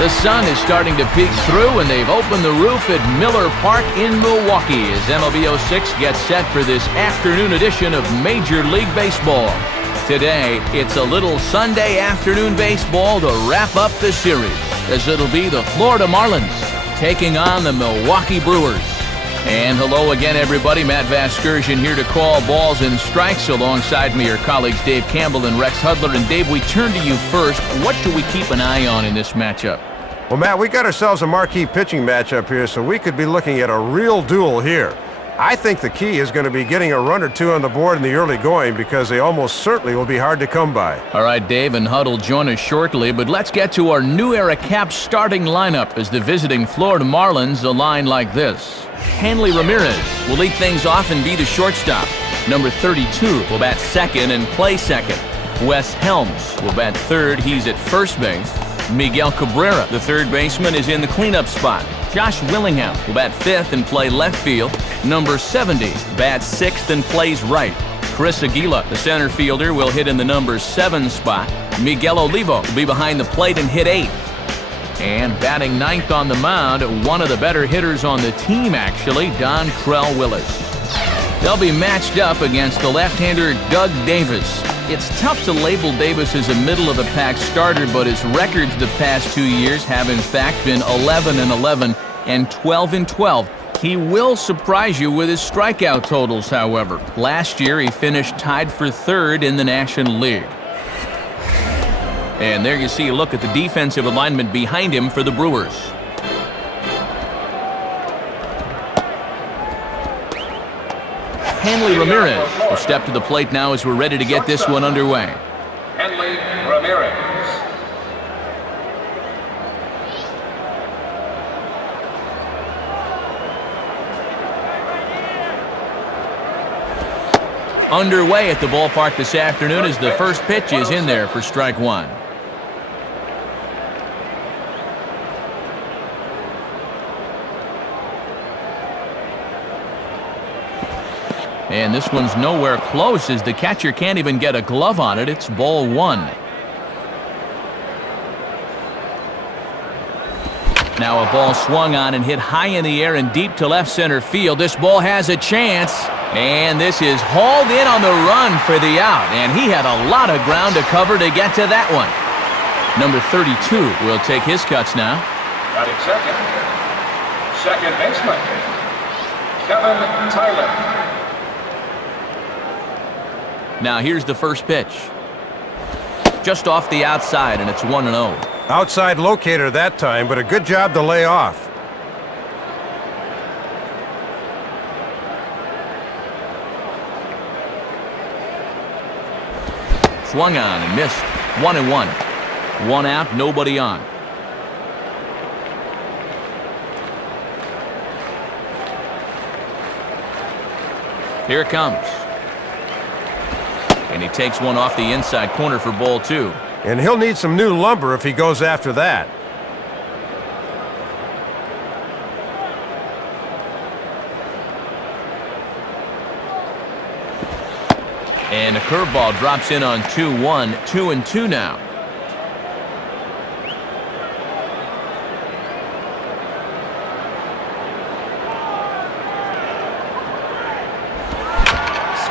The sun is starting to peek through, and they've opened the roof at Miller Park in Milwaukee as MLB 06 gets set for this afternoon edition of Major League Baseball. Today, it's a little Sunday afternoon baseball to wrap up the series, as it'll be the Florida Marlins taking on the Milwaukee Brewers. And hello again, everybody. Matt Vasgersian here to call balls and strikes. Alongside me are colleagues Dave Campbell and Rex Hudler. And Dave, we turn to you first. What should we keep an eye on in this matchup? Well, Matt, we got ourselves a marquee pitching matchup here, so we could be looking at a real duel here. I think the key is going to be getting a run or two on the board in the early going, because they almost certainly will be hard to come by. All right, Dave and Hud will join us shortly, but let's get to our new era Cap starting lineup as the visiting Florida Marlins align like this. Hanley Ramirez will lead things off and be the shortstop. Number 32 will bat second and play second. Wes Helms will bat third. He's at first base. Miguel Cabrera, the third baseman, is in the cleanup spot. Josh Willingham will bat fifth and play left field. Number 70 bats sixth and plays right. Chris Aguila, the center fielder, will hit in the number 7 spot. Miguel Olivo will be behind the plate and hit 8th. And batting ninth on the mound, one of the better hitters on the team, actually, Dontrelle Willis. They'll be matched up against the left-hander Doug Davis. It's tough to label Davis as a middle-of-the-pack starter, but his records the past 2 years have, in fact, been 11-11 and 12-12. He will surprise you with his strikeout totals, however. Last year, he finished tied for third in the National League. And there you see a look at the defensive alignment behind him for the Brewers. Hanley Ramirez will step to the plate now as we're ready to get this one underway. Hanley Ramirez. Underway at the ballpark this afternoon as the first pitch is in there for strike one. And this one's nowhere close as the catcher can't even get a glove on it. It's ball one. Now a ball swung on and hit high in the air and deep to left center field. This ball has a chance, and this is hauled in on the run for the out. And he had a lot of ground to cover to get to that one. Number 32 will take his cuts now. Batting second baseman, Kevin Tyler. Now here's the first pitch. Just off the outside, and it's 1-0. Outside locator that time, but a good job to lay off. Swung on and missed. 1-1. One out, nobody on. Here it comes. And he takes one off the inside corner for ball two. And he'll need some new lumber if he goes after that. And a curveball drops in on 2-1. 2-2 now.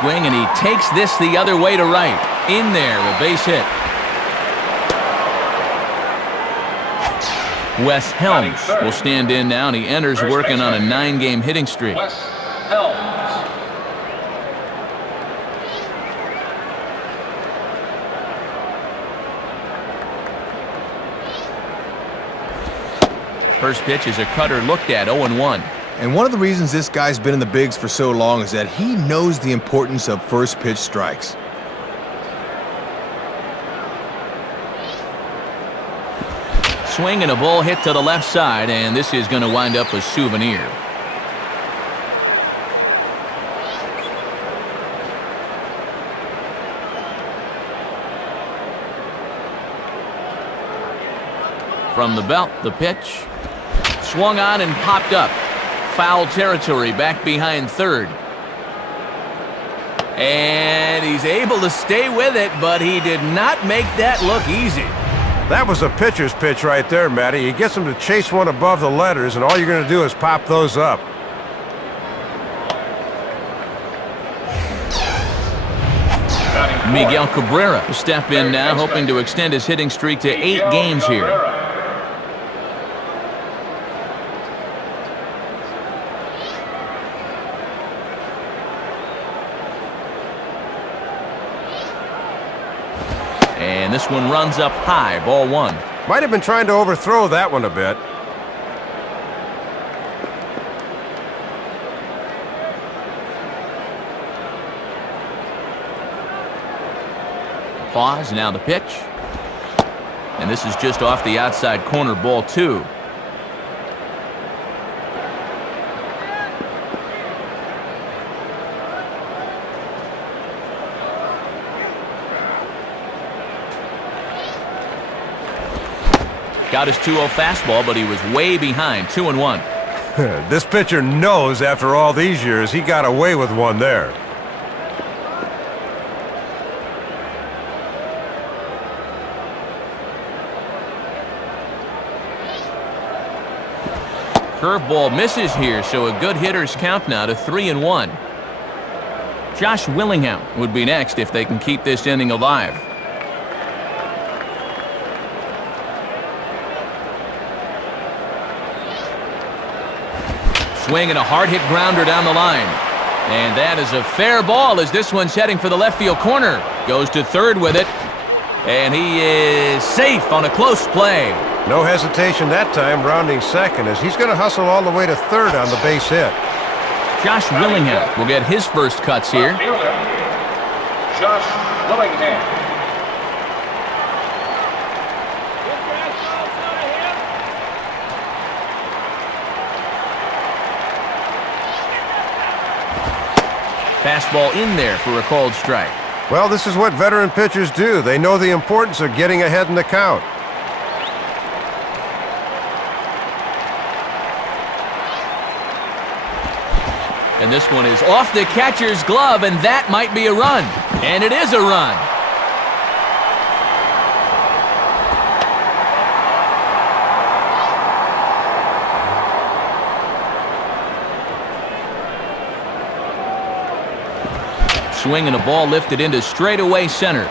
Swing, and he takes this the other way to right. In there, a base hit. Wes Helms will stand in now, and he enters working on a 9-game hitting streak. Wes Helms. First pitch is a cutter looked at, 0-1. And one of the reasons this guy's been in the bigs for so long is that he knows the importance of first pitch strikes. Swing and a ball hit to the left side, and this is going to wind up a souvenir. From the belt, the pitch. Swung on and popped up. Foul territory back behind third. And he's able to stay with it, but he did not make that look easy. That was a pitcher's pitch right there, Matty. He gets him to chase one above the letters, and all you're going to do is pop those up. Miguel Cabrera will step in now, hoping to extend his hitting streak to 8 games here. And this one runs up high, ball 1. Might have been trying to overthrow that one a bit. Pause, now the pitch. And this is just off the outside corner, ball 2. Got his 2-0 fastball, but he was way behind, 2-1. This pitcher knows after all these years he got away with one there. Curveball misses here, so a good hitter's count now to 3-1. Josh Willingham would be next if they can keep this inning alive. Swing and a hard-hit grounder down the line. And that is a fair ball as this one's heading for the left field corner. Goes to third with it. And he is safe on a close play. No hesitation that time, rounding second, as he's going to hustle all the way to third on the base hit. Josh Willingham will get his first cuts here. Josh Willingham. Fastball in there for a called strike. Well, this is what veteran pitchers do. They know the importance of getting ahead in the count. And this one is off the catcher's glove, and that might be a run. And it is a run. Swing and a ball lifted into straightaway center.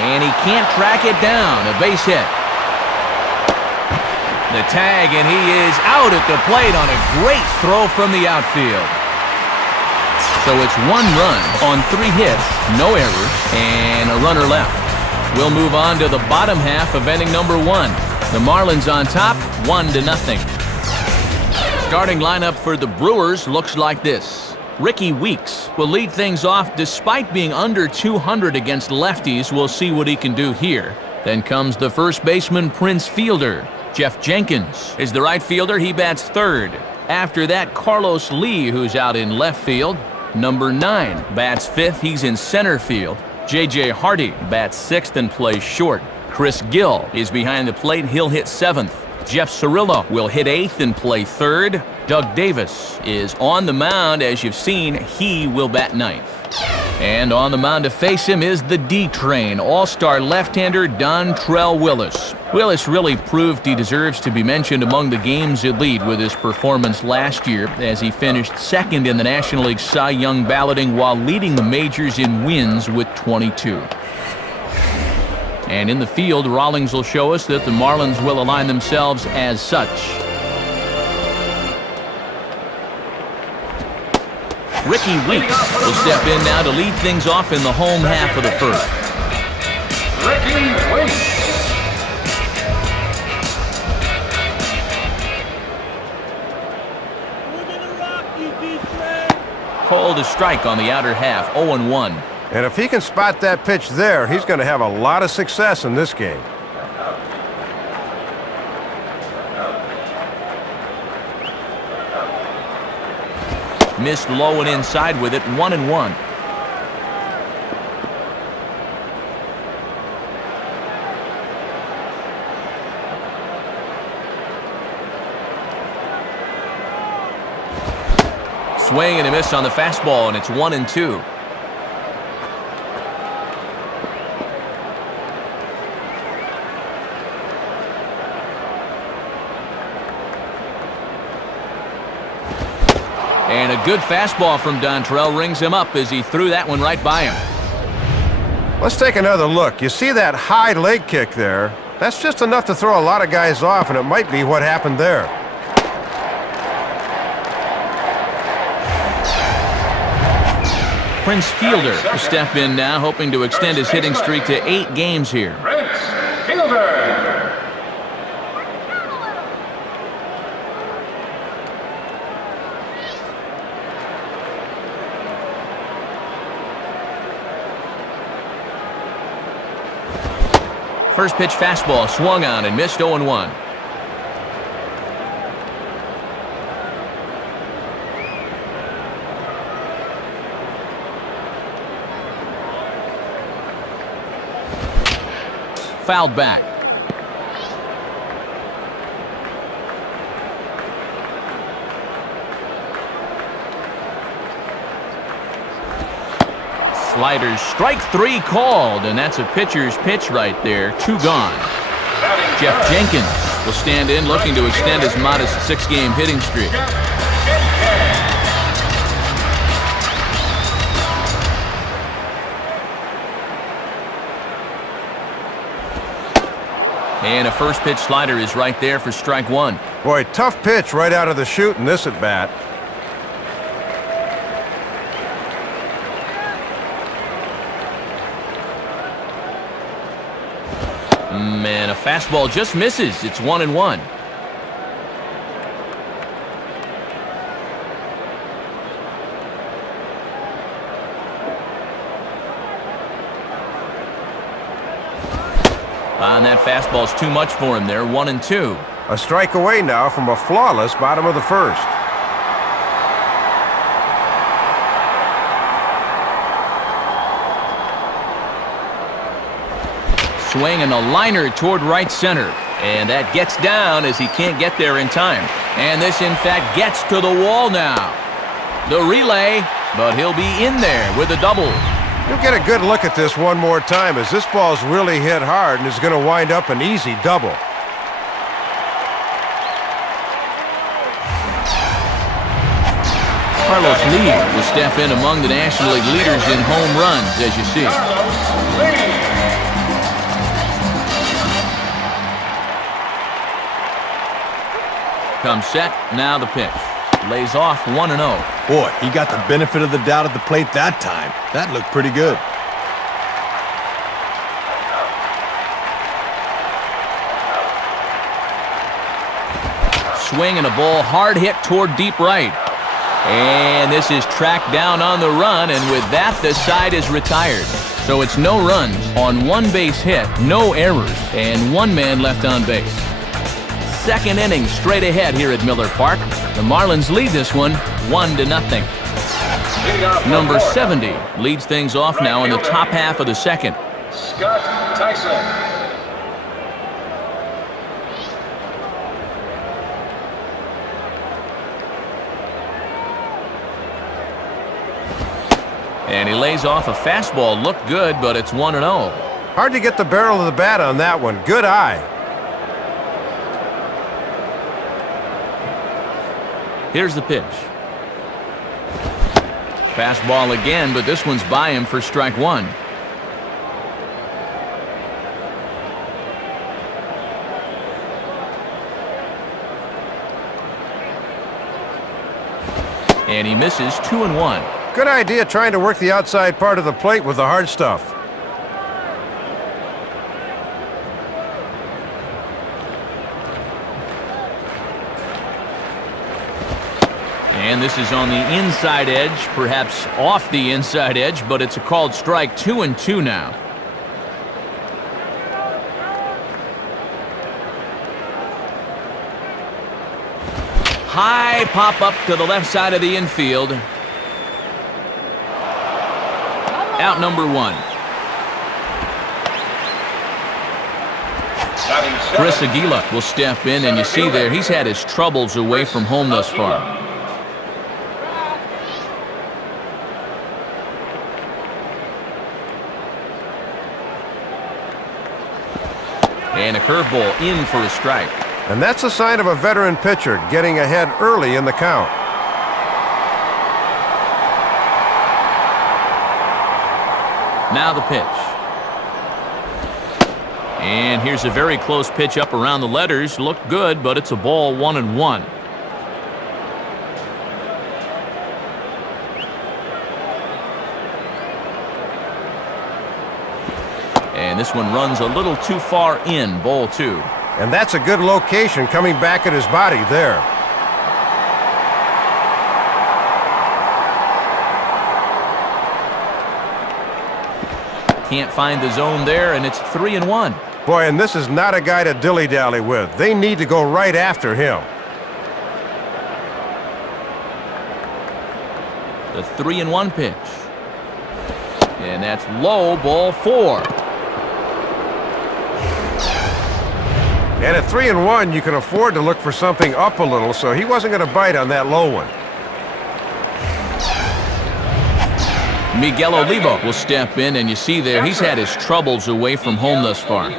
And he can't track it down. A base hit. The tag, and he is out at the plate on a great throw from the outfield. So it's 1 run on 3 hits, no errors, and a runner left. We'll move on to the bottom half of inning number 1. The Marlins on top, 1-0. Starting lineup for the Brewers looks like this. Ricky Weeks will lead things off despite being under 200 against lefties. We'll see what he can do here. Then comes the first baseman, Prince Fielder. Jeff Jenkins is the right fielder. He bats third. After that, Carlos Lee, who's out in left field. Number 9 bats fifth. He's in center field. J.J. Hardy bats sixth and plays short. Chris Gill is behind the plate. He'll hit seventh. Jeff Cirillo will hit eighth and play third. Doug Davis is on the mound. As you've seen, he will bat ninth. And on the mound to face him is the D-Train, all-star left-hander Dontrell Willis. Willis really proved he deserves to be mentioned among the game's elite with his performance last year as he finished second in the National League Cy Young balloting while leading the majors in wins with 22. And in the field, Rawlings will show us that the Marlins will align themselves as such. Ricky Weeks will step in now to lead things off in the home half of the first. Ricky Weeks. Called a strike on the outer half, 0-1. And if he can spot that pitch there, he's going to have a lot of success in this game. Missed low and inside with it, 1-1. Swing and a miss on the fastball, and it's 1-2. And a good fastball from Dontrell rings him up as he threw that one right by him. Let's take another look. You see that high leg kick there? That's just enough to throw a lot of guys off, and it might be what happened there. Prince Fielder will step in now, hoping to extend his hitting streak to 8 games here. Prince Fielder. First pitch fastball swung on and missed 0-1. Fouled back. Sliders, strike 3 called, and that's a pitcher's pitch right there. 2 gone. Jeff Jenkins will stand in, looking to extend his modest 6-game hitting streak. And a first pitch slider is right there for strike 1. Boy, tough pitch right out of the chute in this at-bat. Man, a fastball just misses. It's 1-1. And that fastball's too much for him there. 1-2. A strike away now from a flawless bottom of the first. Swing and a liner toward right center. And that gets down as he can't get there in time. And this, in fact, gets to the wall now. The relay, but he'll be in there with a double. You'll get a good look at this one more time as this ball's really hit hard and is going to wind up an easy double. Carlos Lee will step in among the National League leaders in home runs, as you see. Comes set, now the pitch. Lays off 1-0. Boy, he got the benefit of the doubt at the plate that time. That looked pretty good. Swing and a ball hard hit toward deep right. And this is tracked down on the run, and with that, the side is retired. So it's no runs on 1 base hit, no errors, and 1 man left on base. Second inning straight ahead here at Miller Park. The Marlins lead this one 1-0. Number 70 leads things off now in the top half of the second. Scott Tyson. And he lays off a fastball. Looked good, but it's 1-0. Hard to get the barrel of the bat on that one. Good eye. Here's the pitch. Fastball again, but this one's by him for strike 1. And he misses 2-1. Good idea trying to work the outside part of the plate with the hard stuff. And this is on the inside edge, perhaps off the inside edge, but it's a called strike. 2-2 now. High pop up to the left side of the infield. Out number 1. Chris Aguila will step in, and you see there he's had his troubles away from home thus far. And a curveball in for a strike. And that's a sign of a veteran pitcher getting ahead early in the count. Now the pitch. And here's a very close pitch up around the letters. Looked good, but it's a ball, 1-1. And this one runs a little too far in, ball 2. And that's a good location coming back at his body there. Can't find the zone there, and it's 3-1. Boy, and this is not a guy to dilly-dally with. They need to go right after him. The 3-1 pitch. And that's low, ball 4. And at 3-1, you can afford to look for something up a little, so he wasn't going to bite on that low one. Miguel Olivo will step in, and you see there he's had his troubles away from home thus far.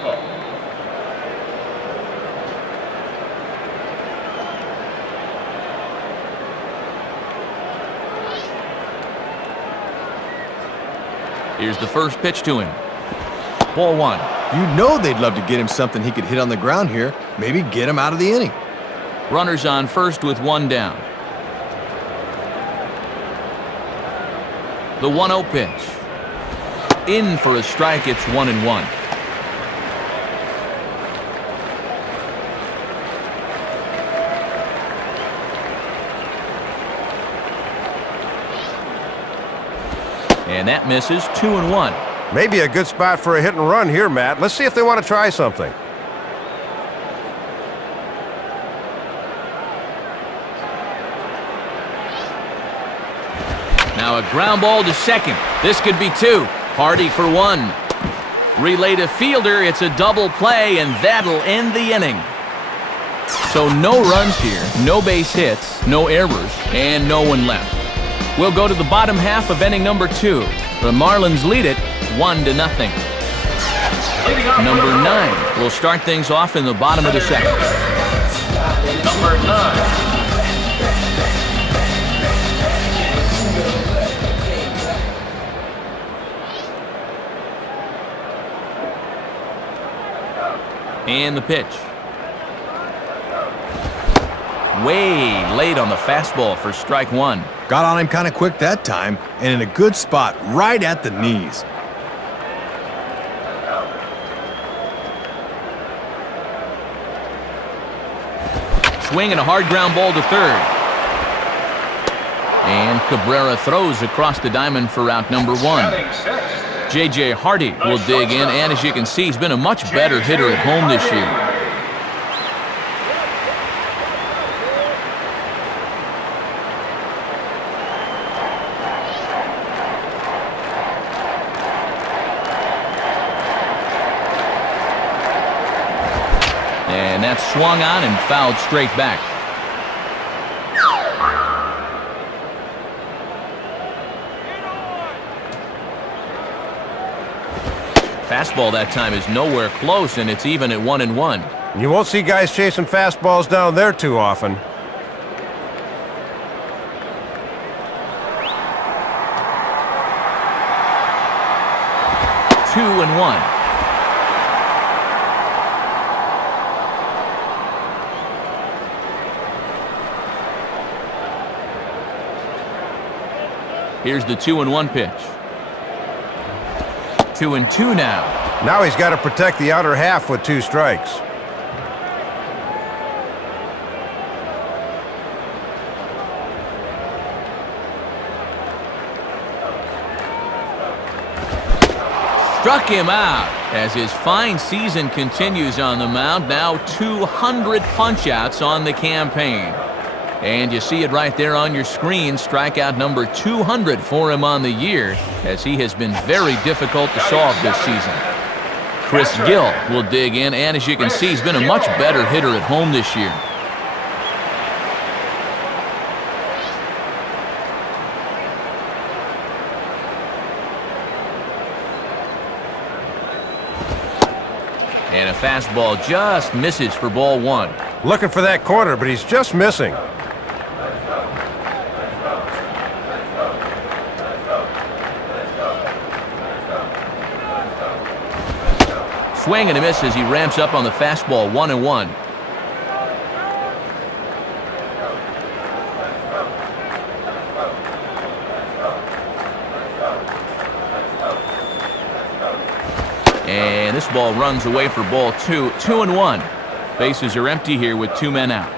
Here's the first pitch to him. Ball 1. You know they'd love to get him something he could hit on the ground here. Maybe get him out of the inning. Runners on first with 1 down. The 1-0 pitch. In for a strike, it's 1-1. And that misses, 2-1. Maybe a good spot for a hit and run here, Matt. Let's see if they want to try something. Now a ground ball to second. This could be 2. Hardy for 1. Relay to fielder. It's a double play, and that'll end the inning. So no runs here, no base hits, no errors, and no one left. We'll go to the bottom half of inning number 2. The Marlins lead it 1-0. Number 9 will start things off in the bottom of the second. Number 9. And the pitch. Way late on the fastball for strike 1. Got on him kind of quick that time, and in a good spot, right at the knees. Swing and a hard ground ball to third. And Cabrera throws across the diamond for out number 1. J.J. Hardy will dig in, and as you can see, he's been a much better hitter at home this year. And that's swung on and fouled straight back. Fastball that time is nowhere close, and it's even at 1-1. You won't see guys chasing fastballs down there too often. Two and 1. Here's the 2-1 pitch. 2-2 now. Now he's got to protect the outer half with 2 strikes. Struck him out as his fine season continues on the mound. Now 200 punch-outs on the campaign. And you see it right there on your screen, strikeout number 200 for him on the year, as he has been very difficult to solve this season. Chris Gill will dig in, and as you can see, he's been a much better hitter at home this year. And a fastball just misses for ball 1. Looking for that corner, but he's just missing. Swing and a miss as he ramps up on the fastball. 1-1. And this ball runs away for ball 2. 2-1. Bases are empty here with 2 men out.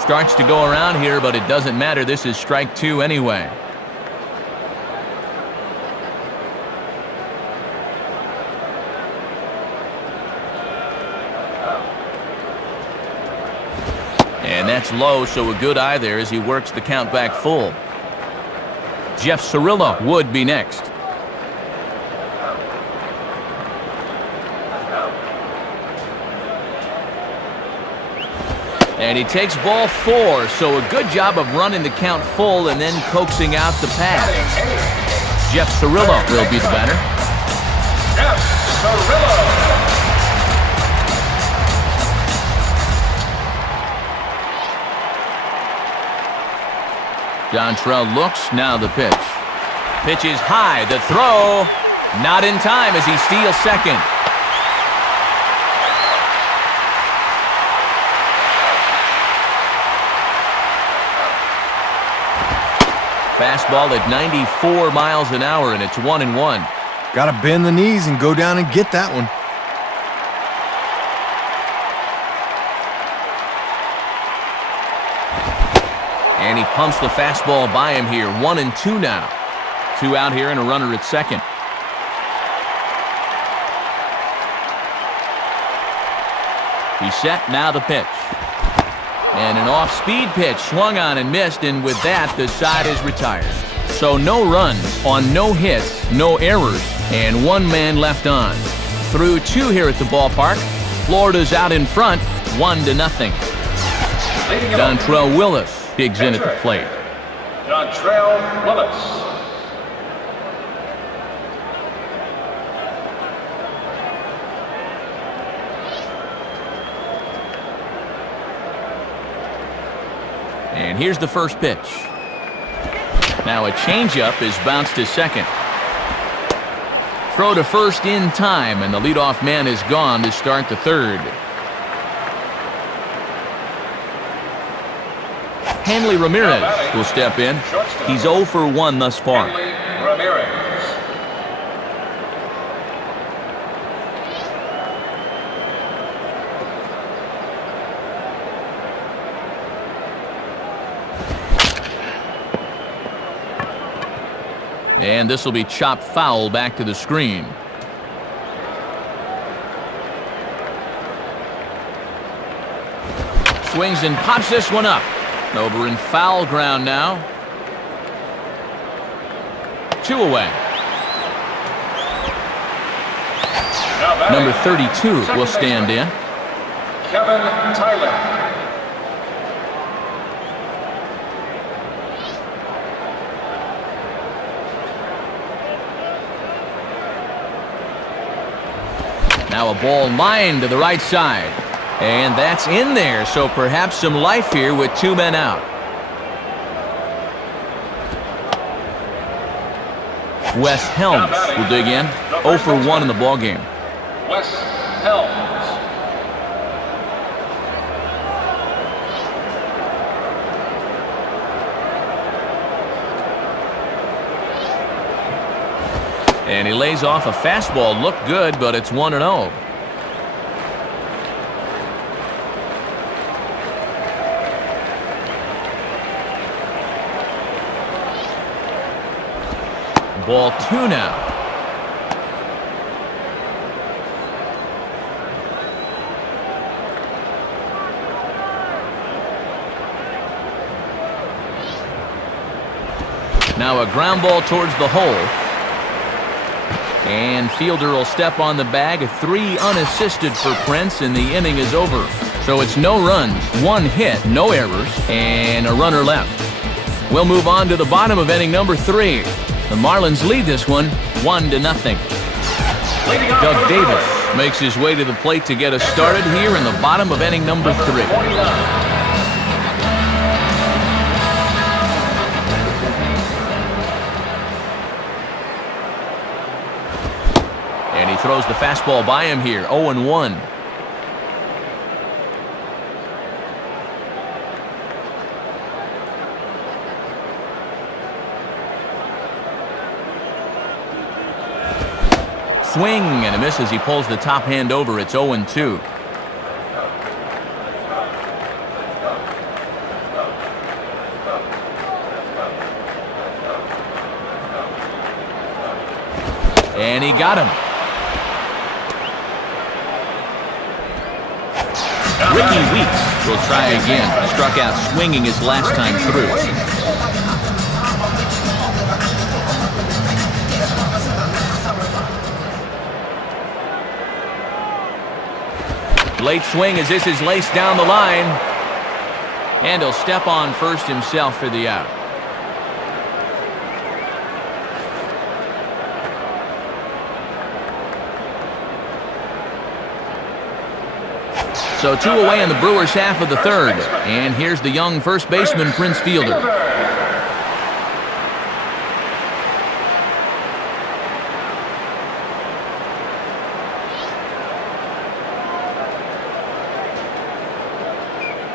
Starts to go around here, but it doesn't matter. This is strike 2 anyway. And that's low, so a good eye there as he works the count back full. Jeff Cirillo would be next. And he takes ball 4, so a good job of running the count full and then coaxing out the pass. Jeff Cirillo will be the batter. Jeff Cirillo. Dontrell looks, now the pitch. Pitch is high, the throw, not in time as he steals second. Fastball at 94 miles an hour, and it's 1-1. Got to bend the knees and go down and get that one. And he pumps the fastball by him here. 1-2 now. 2 out here and a runner at second. He's set, now the pitch. And an off-speed pitch swung on and missed, and with that, the side is retired. So no runs on no hits, no errors, and 1 man left on. Through 2 here at the ballpark. Florida's out in front, 1-0. Dontrell Willis digs in at the plate. Dontrell Willis. And here's the first pitch. Now a changeup is bounced to second. Throw to first in time, and the leadoff man is gone to start the third. Hanley Ramirez will step in. He's 0 for 1 thus far. Hanley Ramirez. And this will be chopped foul back to the screen. Swings and pops this one up. Over in foul ground now. 2 away. Number 32 will stand in. Kevin Tyler. Now a ball lined to the right side. And that's in there, so perhaps some life here with 2 men out. Wes Helms will dig in. 0 for 1 in the ballgame. Wes Helms. And he lays off a fastball. Looked good, but it's 1-0. Ball 2 now. Now a ground ball towards the hole. And fielder will step on the bag. 3 unassisted for Prince, and the inning is over. So it's no runs, 1 hit, no errors, and a runner left. We'll move on to the bottom of inning number 3. The Marlins lead this one 1-0. Doug Davis makes his way to the plate to get us started here in the bottom of inning number 3. throws the fastball by him here, 0-1. Swing and a miss as he pulls the top hand over. It's 0-2. And he got him. Ricky Weeks will try again. Struck out swinging his last time through. Late swing as this is laced down the line. And he'll step on first himself for the out. So 2 away in the Brewers' half of the third. And here's the young first baseman, Prince Fielder.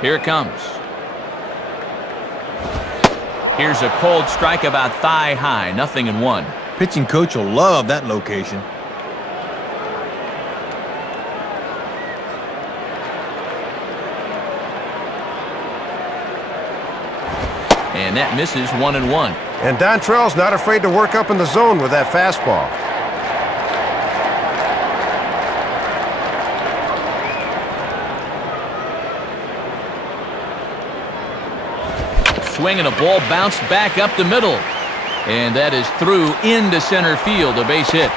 Here it comes. Here's a cold strike about thigh high, 0-1. Pitching coach will love that location. And that misses, 1-1. And Dontrell's not afraid to work up in the zone with that fastball. Swing and a ball bounced back up the middle. And that is through into center field, a base hit.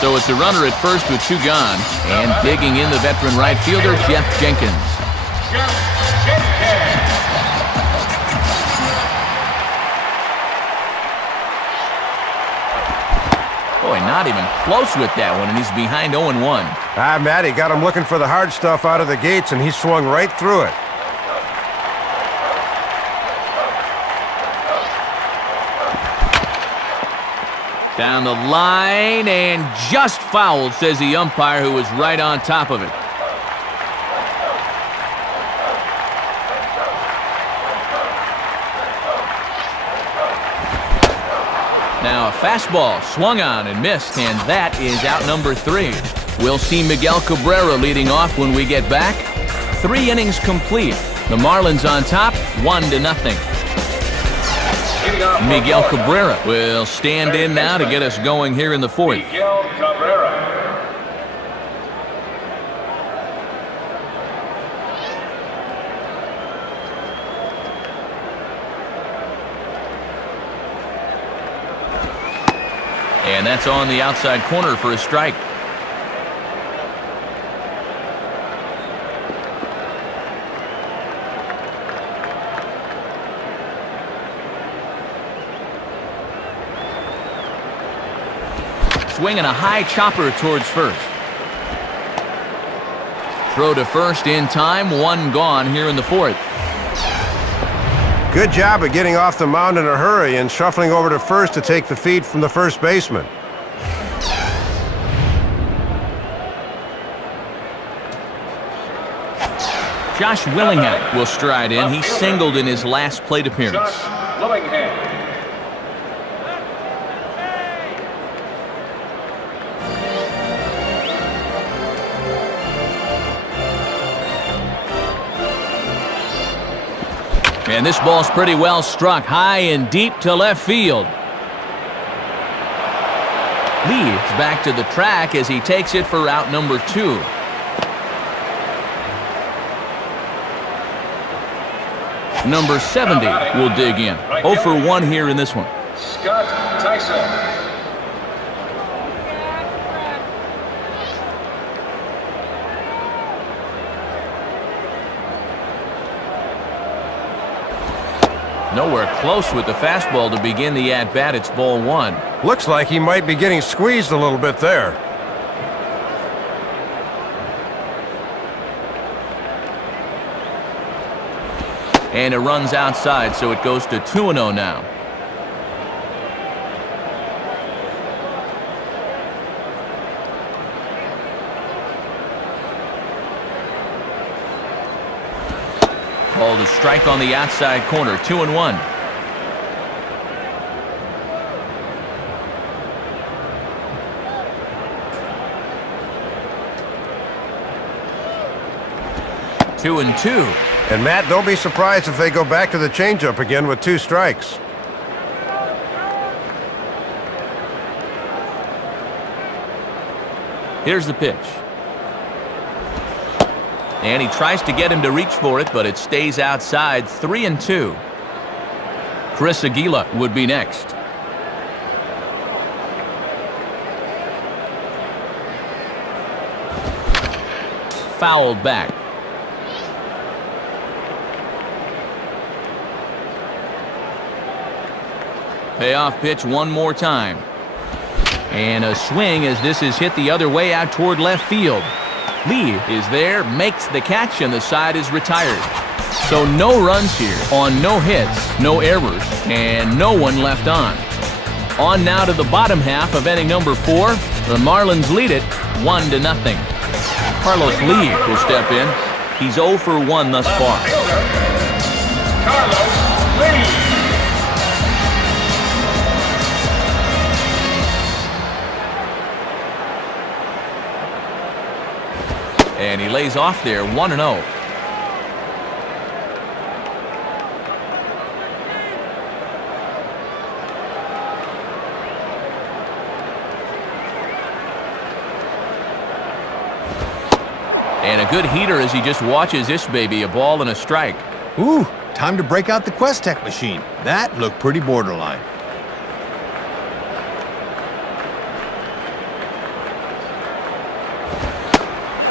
So it's a runner at first with 2 gone. And digging in the veteran right fielder, Jeff Jenkins. Boy, not even close with that one, and he's behind 0-1. Matty got him looking for the hard stuff out of the gates, and he swung right through it. Down the line, and just fouled, says the umpire, who was right on top of it. Now a fastball swung on and missed, and that is out number 3. We'll see Miguel Cabrera leading off when we get back. 3 innings complete. The Marlins on top, 1-0. Miguel Cabrera will stand in now to get us going here in the 4th. Miguel Cabrera. And that's on the outside corner for a strike. Swinging a high chopper towards first. Throw to first in time, 1 gone here in the 4th. Good job of getting off the mound in a hurry and shuffling over to first to take the feed from the first baseman. Josh Willingham will stride in. He singled in his last plate appearance. Josh Willingham. And this ball's pretty well struck, high and deep to left field. Leads back to the track as he takes it for out number 2. Number 70 will dig in. 0 for 1 here in this one. Scott Tyson. Nowhere close with the fastball to begin the at-bat. It's ball 1. Looks like he might be getting squeezed a little bit there. And it runs outside, so it goes to 2-0 now. Called a strike on the outside corner, 2-1. Two and two. And Matt, don't be surprised if they go back to the changeup again with 2 strikes. Here's the pitch. And he tries to get him to reach for it, but it stays outside, 3-2. Chris Aguila would be next. Fouled back. Payoff pitch one more time. And a swing as this is hit the other way out toward left field. Lee is there, makes the catch, and the side is retired. So no runs here on no hits, no errors, and no one left on. On now to the bottom half of inning number 4. The Marlins lead it 1-0. Carlos Lee will step in. He's 0 for 1 thus far. Carlos Lee. And he lays off there, 1-0. And a good heater as he just watches this baby, a ball and a strike. Ooh, time to break out the Quest-Tech machine. That looked pretty borderline.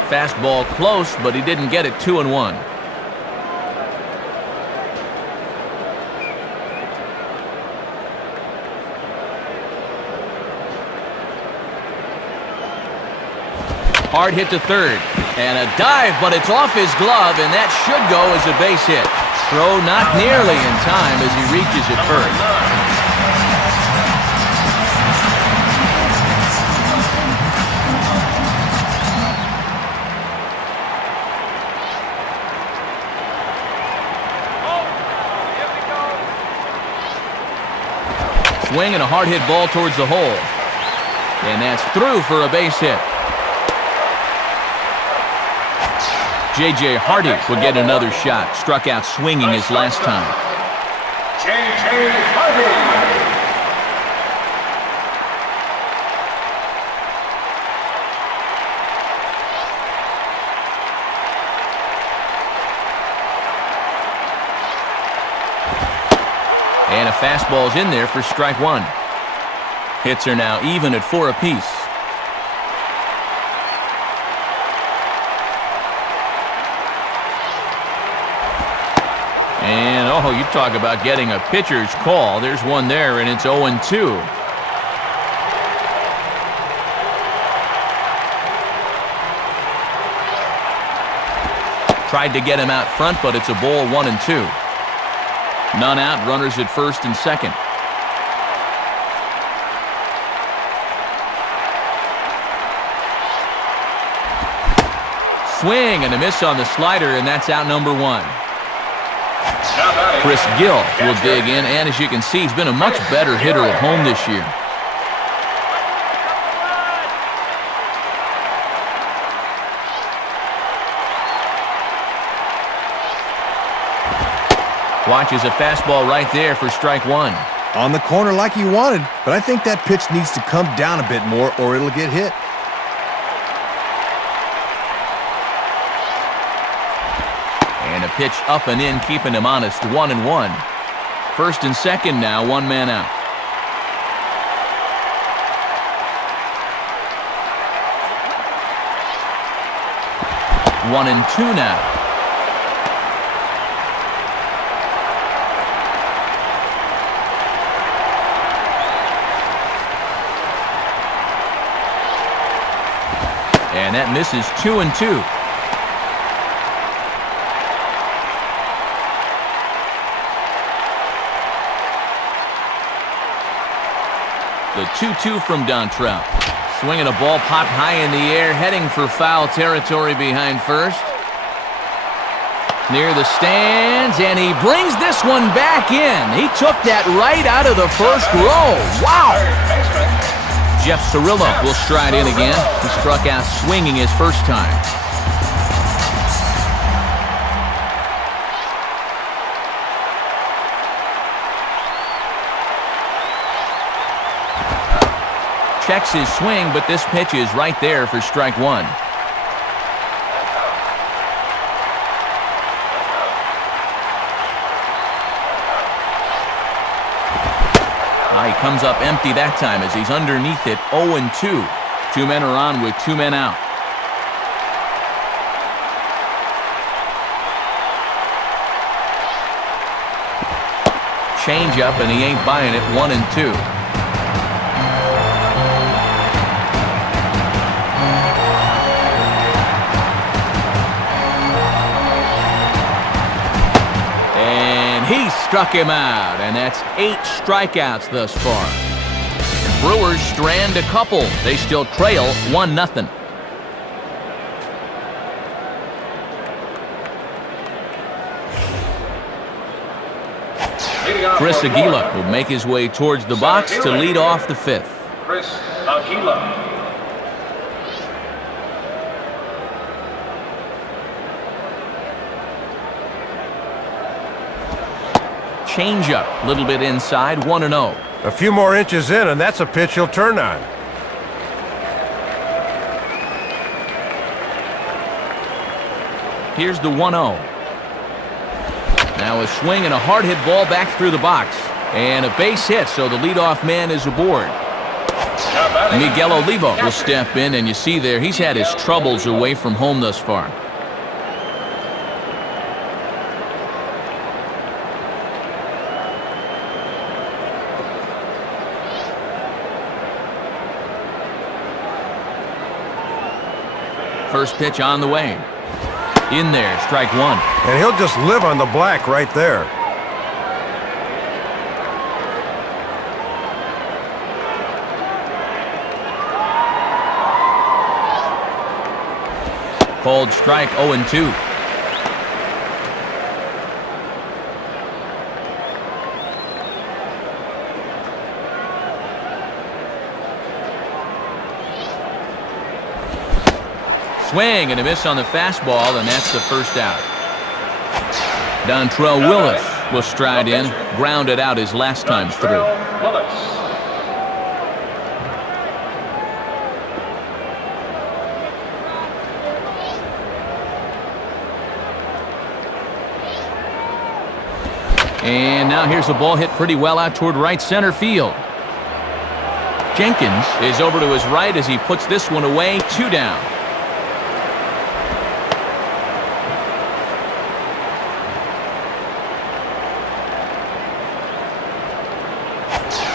Fastball close, but he didn't get it. 2-1. Hard hit to third. And a dive, but it's off his glove, and that should go as a base hit. Throw not nearly in time as he reaches it first. Swing and a hard hit ball towards the hole. And that's through for a base hit. J.J. Hardy will get another shot. Struck out swinging his last time. J.J. Hardy. And a fastball's in there for strike 1. Hits are now even at 4 apiece. And, oh, you talk about getting a pitcher's call. There's one there, and it's 0-2. Tried to get him out front, but it's a ball, 1-2. None out, runners at first and second. Swing and a miss on the slider, and that's out number 1. Chris Gill will dig in, and as you can see, he's been a much better hitter at home this year. Watches a fastball right there for strike 1. On the corner like he wanted, but I think that pitch needs to come down a bit more or it'll get hit. And a pitch up and in, keeping him honest, 1-1. First and second now, one man out. One and two now. And that misses 2-2. The 2-2 from Dontrell. Swinging a ball popped high in the air, heading for foul territory behind first. near the stands, and he brings this one back in. He took that right out of the first row. Wow! Jeff Cirillo will stride in again. He struck out swinging his first time. Checks his swing, but this pitch is right there for strike one. He comes up empty that time as he's underneath it, 0-2. Two men are on with two men out. Change up, and he ain't buying it, 1-2. He struck him out, and that's 8 strikeouts thus far. Brewers strand a couple. They still trail 1-0. Chris Aguila will make his way towards the box to lead off the fifth. Chris Aguila. Changeup, a little bit inside, 1-0. A few more inches in, and that's a pitch he'll turn on. Here's the 1-0. Now a swing and a hard hit ball back through the box. And a base hit, so the leadoff man is aboard. Miguel Olivo will step in, and you see there he's had his troubles away from home thus far. First pitch on the way. In there, strike one. And he'll just live on the black right there. Called strike, 0-2. Swing and a miss on the fastball, and that's the first out. Dontrell Willis will stride in, grounded out his last time through. And now here's a ball hit pretty well out toward right center field. Jenkins is over to his right as he puts this one away, 2 down.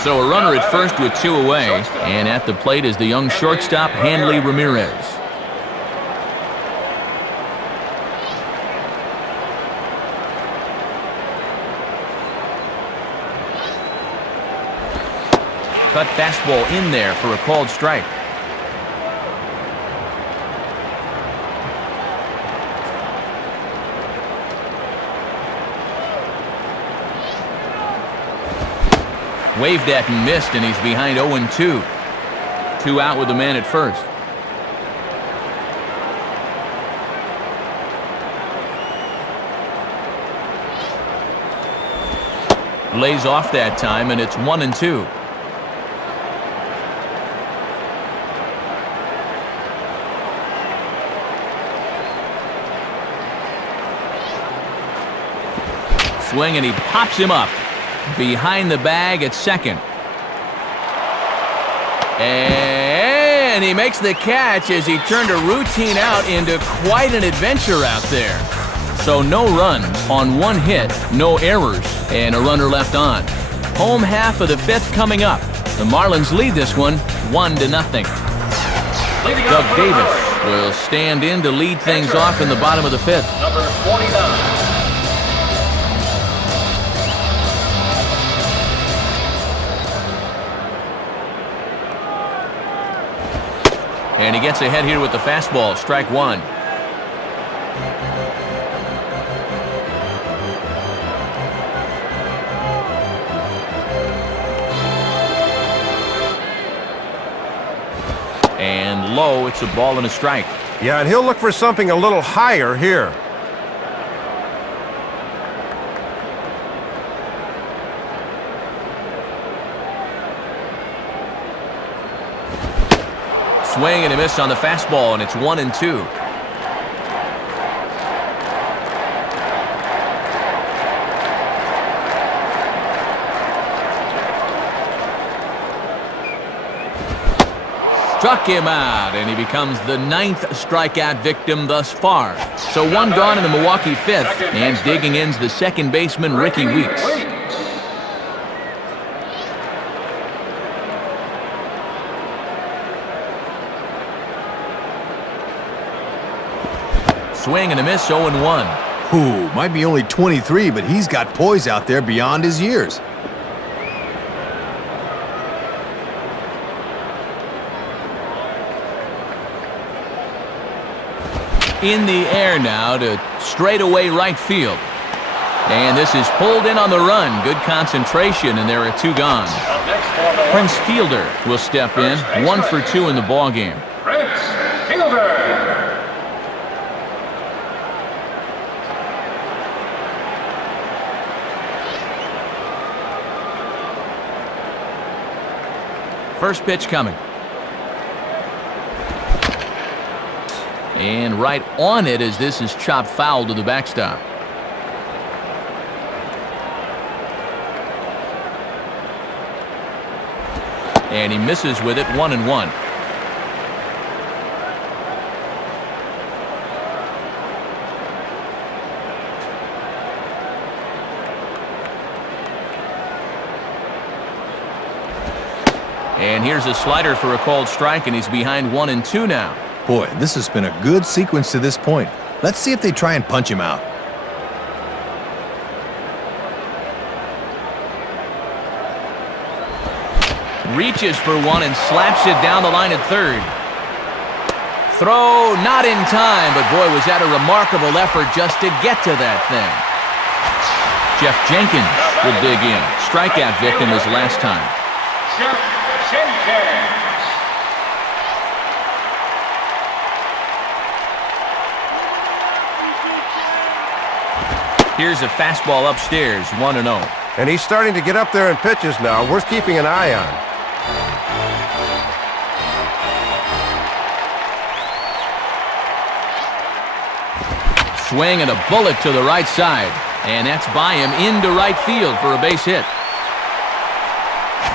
So a runner at first with 2 away, and at the plate is the young shortstop, Hanley Ramirez. Cut fastball in there for a called strike. Waved at and missed, and he's behind 0-2. 2 out with the man at first. Lays off that time, and it's 1-2. Swing, and he pops him up. Behind the bag at second. And he makes the catch as he turned a routine out into quite an adventure out there. So no runs on 1 hit, no errors, and a runner left on. Home half of the 5th coming up. The Marlins lead this one 1-0. Doug Davis will stand in to lead things off in the bottom of the 5th. Number 49. And he gets ahead here with the fastball, strike one. low. It's a ball and a strike. Yeah, and he'll look for something a little higher here. Swing and a miss on the fastball, and it's 1-2. Struck him out, and he becomes the 9th strikeout victim thus far. So one gone in the Milwaukee 5th, and digging in's the second baseman, Ricky Weeks. Swing and a miss, 0-1. Ooh, might be only 23, but he's got poise out there beyond his years. In the air now to straightaway right field. And this is pulled in on the run. Good concentration, and there are 2 gone. Prince Fielder will step in, 1 for 2 in the ballgame. Prince Fielder. First pitch coming. And right on it as this is chopped foul to the backstop. And he misses with it, 1-1. And here's a slider for a called strike, and he's behind 1-2 now. Boy, this has been a good sequence to this point. Let's see if they try and punch him out. Reaches for one and slaps it down the line at third. Throw not in time, but boy, was that a remarkable effort just to get to that thing. Jeff Jenkins will dig in. Strikeout victim his last time. Jeff Jenkins. Here's a fastball upstairs, 1-0. And he's starting to get up there in pitches now. Worth keeping an eye on. Swing and a bullet to the right side. And that's by him into right field for a base hit.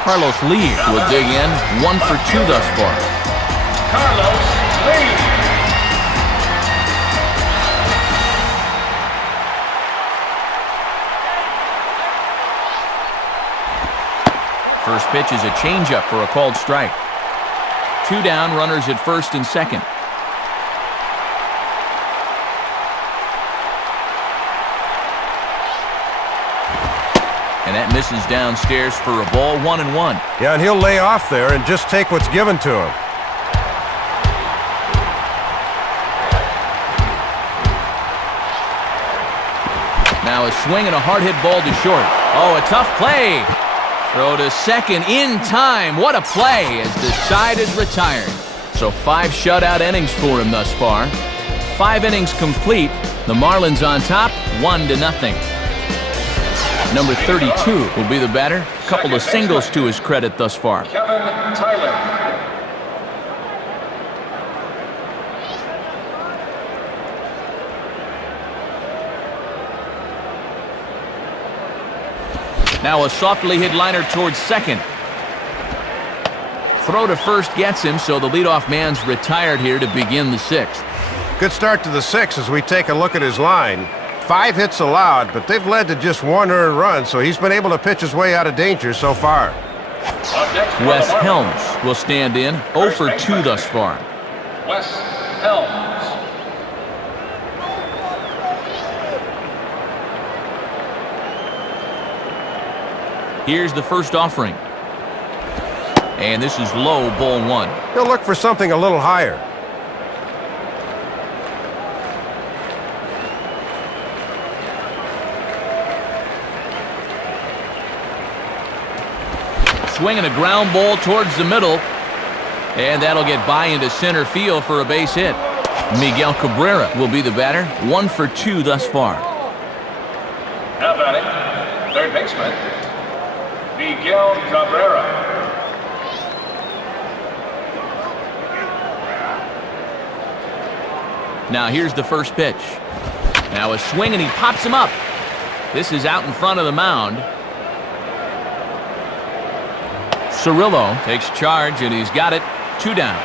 Carlos Lee will dig in, 1 for 2 thus far. Carlos Lee. First pitch is a changeup for a called strike. 2 down, runners at first and second. And that misses downstairs for a ball, 1-1. Yeah, and he'll lay off there and just take what's given to him. Now a swing and a hard hit ball to short. Oh, a tough play. Throw to second in time. What a play as the side is retired. So 5 shutout innings for him thus far. 5 innings complete. The Marlins on top, 1-0. Number 32 will be the batter. A couple of singles to his credit thus far. Kevin Tyler. Now a softly hit liner towards second. Throw to first gets him, so the leadoff man's retired here to begin the 6th. Good start to the 6th as we take a look at his line. 5 hits allowed, but they've led to just 1 earned run, so he's been able to pitch his way out of danger so far. Wes Helms will stand in, 0 for 2 thus far. Wes Helms. Here's the first offering. And this is low, ball 1. He'll look for something a little higher. Swinging a ground ball towards the middle. And that'll get by into center field for a base hit. Miguel Cabrera will be the batter. 1 for 2 thus far. Now batting, third baseman, Miguel Cabrera. Now here's the first pitch. Now a swing and he pops him up. This is out in front of the mound. Cirillo takes charge and he's got it. 2 down.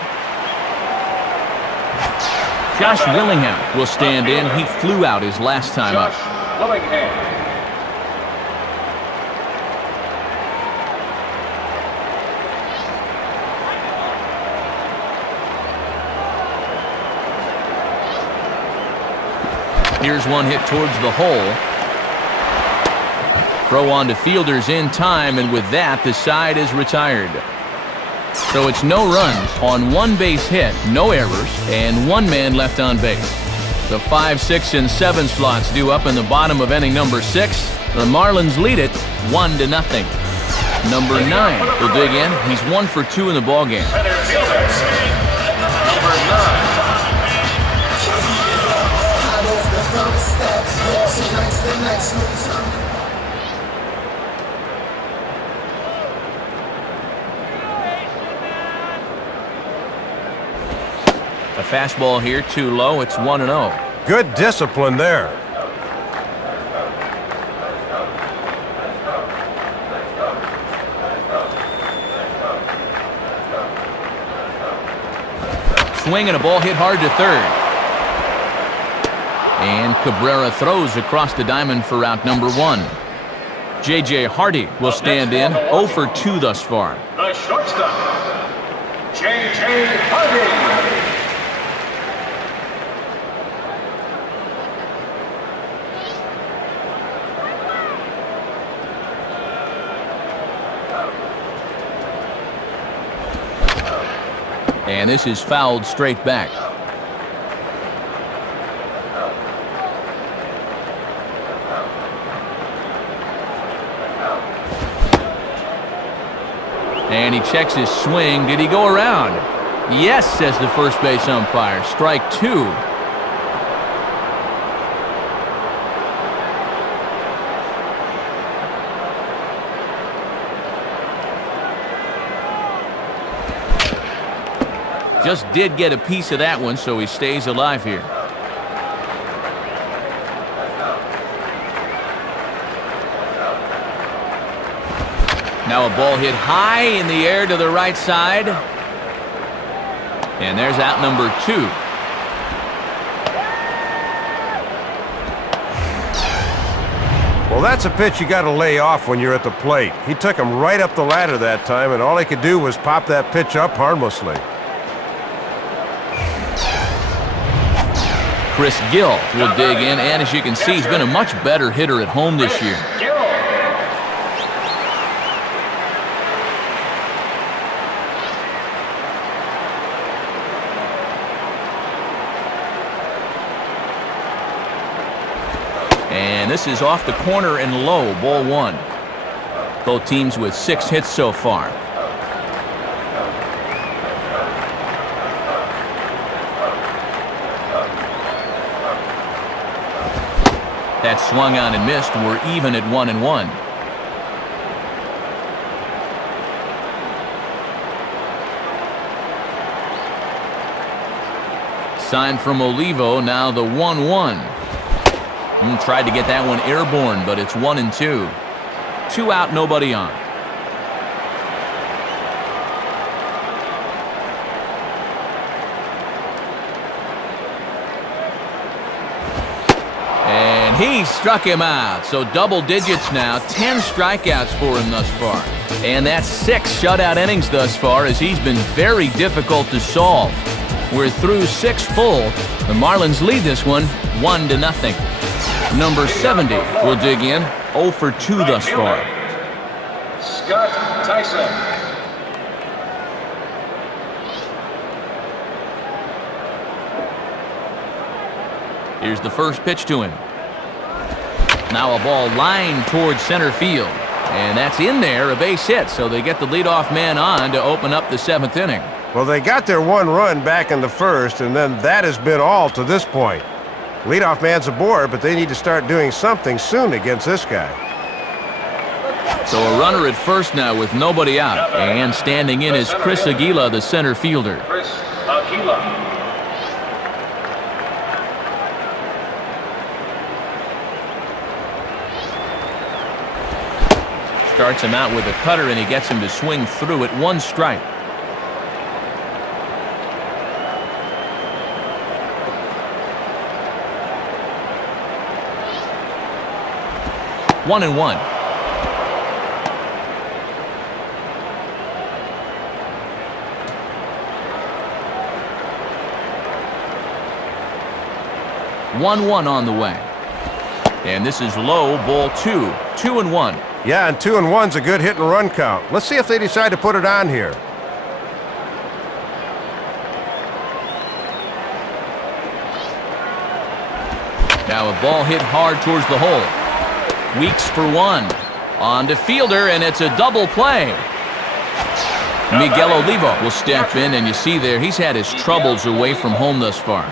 Josh Willingham will stand in. He flew out his last time up. Josh Willingham. Here's one hit towards the hole. Throw on to fielders in time, and with that, the side is retired. So it's no runs on 1 base hit, no errors, and 1 man left on base. The 5, 6, and 7 slots due up in the bottom of inning number 6. The Marlins lead it 1-0. Number 9 will dig in. He's 1 for 2 in the ballgame. Center fielder, number 9. A fastball here, too low. It's 1-0. Good discipline there. Swing and a ball hit hard to third. And Cabrera throws across the diamond for out number 1. J.J. Hardy will stand in. 0 for 2 thus far. The shortstop, J.J. Hardy. And this is fouled straight back. And he checks his swing. Did he go around? Yes, says the first base umpire. Strike 2. Just did get a piece of that one, so he stays alive here. Now a ball hit high in the air to the right side. And there's out number 2. Well, that's a pitch you got to lay off when you're at the plate. He took him right up the ladder that time, and all he could do was pop that pitch up harmlessly. Chris Gill will dig in, and as you can see, he's been a much better hitter at home this year. And this is off the corner and low, ball 1. Both teams with 6 hits so far. That swung on and missed. We're even at 1-1. Sign from Olivo, now the 1-1. Tried to get that one airborne, but it's 1-2. 2 out, nobody on. And he struck him out. So double digits now. 10 strikeouts for him thus far. And that's 6 shutout innings thus far, as he's been very difficult to solve. We're through 6 full. The Marlins lead this one 1-0. Number 70 will dig in. 0 for 2 thus far. Scott Tyson. Here's the first pitch to him. Now a ball lined towards center field. And that's in there, a base hit. So they get the leadoff man on to open up the 7th inning. Well, they got their one run back in the first, and then that has been all to this point. Leadoff man's aboard, but they need to start doing something soon against this guy. So a runner at first now with nobody out. And standing in is Chris Aguila, the center fielder. Chris Aguila. Starts him out with a cutter, and he gets him to swing through it. 1 strike. One and one. One on the way. And this is low, ball 2. 2-1. Yeah, and 2-1's a good hit and run count. Let's see if they decide to put it on here. Now a ball hit hard towards the hole. Weeks for 1. On to fielder, and it's a double play. Miguel Olivo will step in, and you see there he's had his troubles away from home thus far.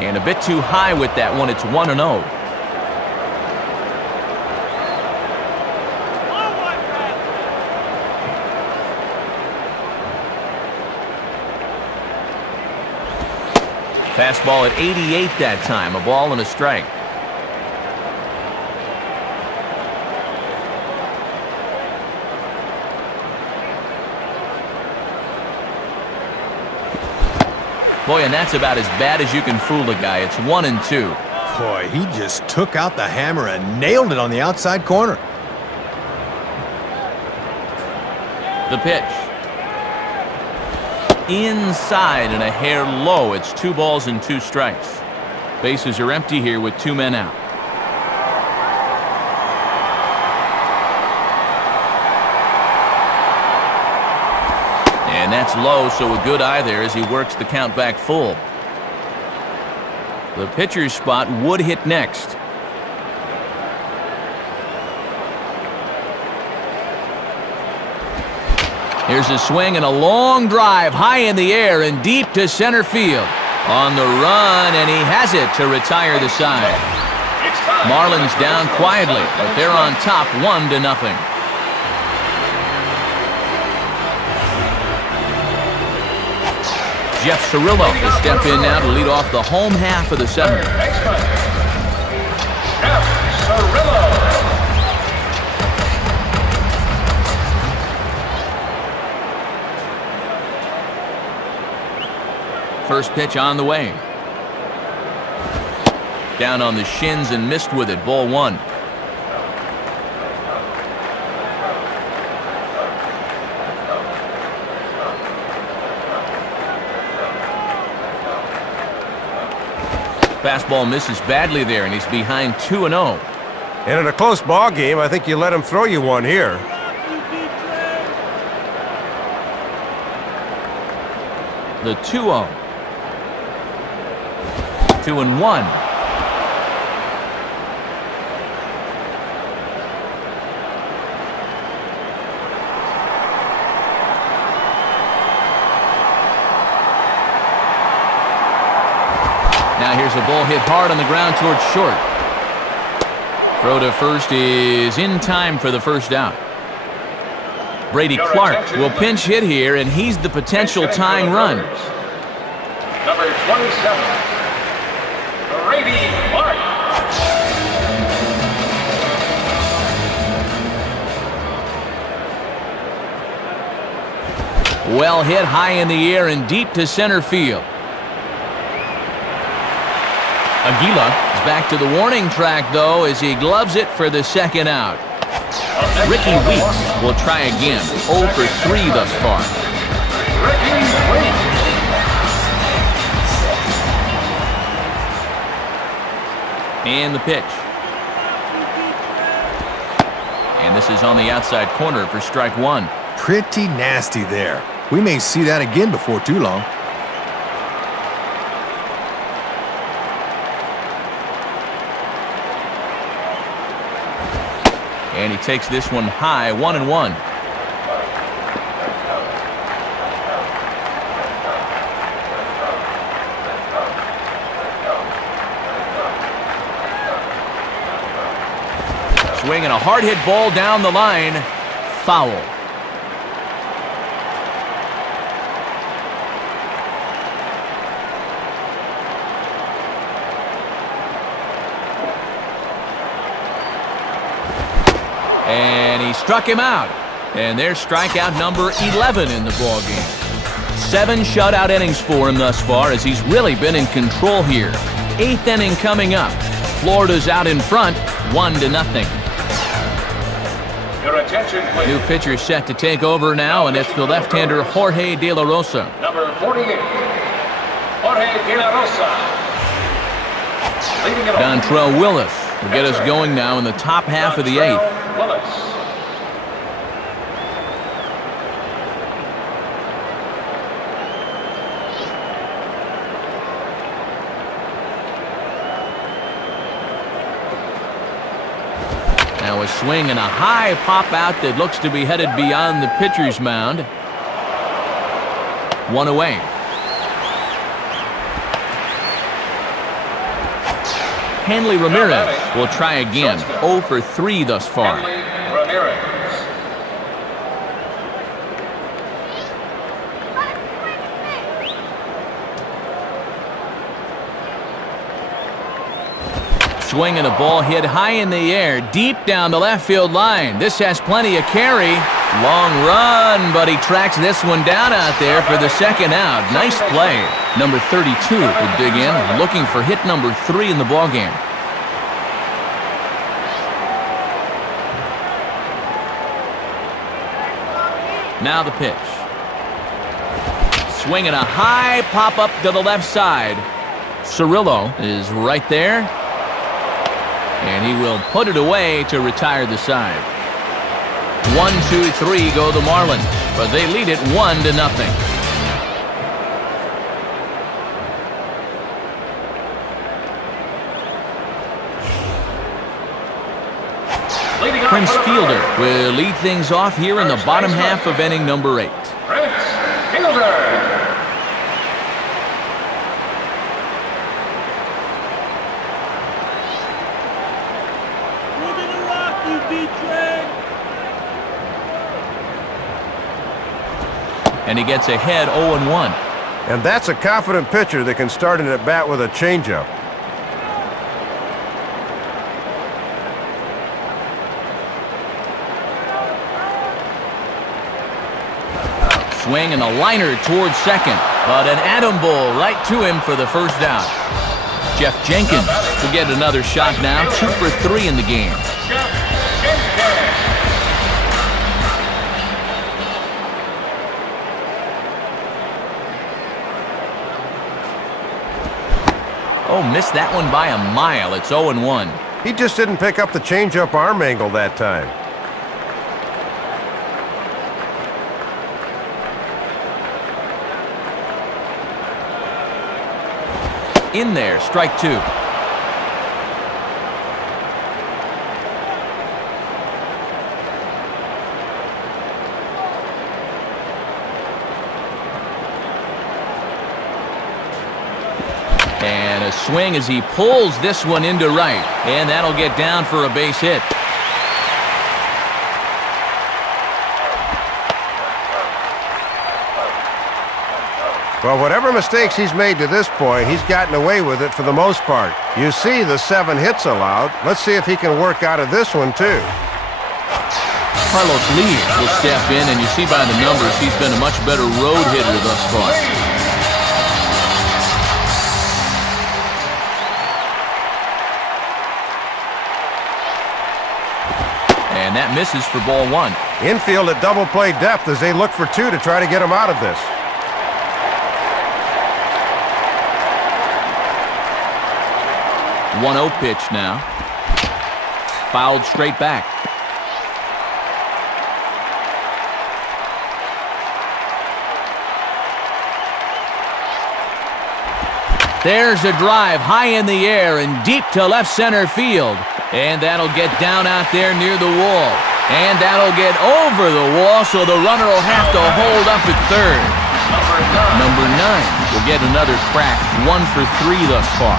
And a bit too high with that one. It's 1-0. Fastball at 88 that time. A ball and a strike. Boy, and that's about as bad as you can fool a guy. It's 1-2. Boy, he just took out the hammer and nailed it on the outside corner. The pitch. Inside and a hair low. It's 2 balls and 2 strikes. Bases are empty here with 2 men out. And that's low, so a good eye there as he works the count back full. The pitcher's spot would hit next. Here's a swing and a long drive high in the air and deep to center field. On the run, and he has it to retire the side. Marlins down quietly, but they're on top 1-0. Jeff Cirillo will step in now to lead off the home half of the 7th. Jeff Cirillo. First pitch on the way. Down on the shins and missed with it. Ball 1. Fastball misses badly there, and he's behind 2-0. And in a close ball game, I think you let him throw you one here. The 2-0. 2-1. Now here's a ball hit hard on the ground towards short. Throw to first is in time for the first out. Brady Clark will pinch hit here, and he's the potential tying run. Number 27, Brady Clark. Well hit high in the air and deep to center field. Aguila is back to the warning track, though, as he gloves it for the second out. Ricky Weeks will try again. 0 for 3 thus far. Ricky Weeks. And the pitch. And this is on the outside corner for strike 1. Pretty nasty there. We may see that again before too long. And he takes this one high, 1-1. Swinging a hard hit ball down the line. Foul. And he struck him out. And there's strikeout number 11 in the ballgame. 7 shutout innings for him thus far as he's really been in control here. 8th inning coming up. Florida's out in front, 1-0. Your attention, please. New pitcher set to take over now, and it's the left-hander Jorge De La Rosa. Number 48, Jorge De La Rosa. Leading it off. Dontrell Willis will get us going now in the top half of the 8th. Willis. Now a swing and a high pop out that looks to be headed beyond the pitcher's mound. 1 away. Hanley Ramirez will try again. 0 for 3 thus far. Hanley Ramirez. Swing and a ball hit high in the air, deep down the left field line. This has plenty of carry. Long run, but he tracks this one down out there for the second out. Nice play. Number 32 will dig in, looking for hit number 3 in the ballgame. Now the pitch. Swinging a high pop up to the left side. Cirillo is right there. And he will put it away to retire the side. 1, 2, 3 go the Marlins, but they lead it 1-0. Prince Fielder will lead things off here in the bottom half of inning number 8. Prince Fielder. And he gets ahead 0-1. And that's a confident pitcher that can start an at-bat with a changeup. Swing and a liner towards second, but an atom ball right to him for the first out. Jeff Jenkins will get another shot now, 2 for 3 in the game. Jeff Jenkins. Oh, missed that one by a mile. It's 0-1. He just didn't pick up the changeup arm angle that time. In there, strike 2. And a swing as he pulls this one into right. And that'll get down for a base hit. Well, whatever mistakes he's made to this point, he's gotten away with it for the most part. You see the 7 hits allowed. Let's see if he can work out of this one, too. Carlos Lee will step in, and you see by the numbers he's been a much better road hitter thus far. And that misses for ball 1. Infield at double play depth as they look for 2 to try to get him out of this. 1-0 pitch now. Fouled straight back. There's a drive high in the air and deep to left center field. And that'll get down out there near the wall. And that'll get over the wall, so the runner will have to hold up at third. Number 9 will get another crack, 1 for 3 thus far.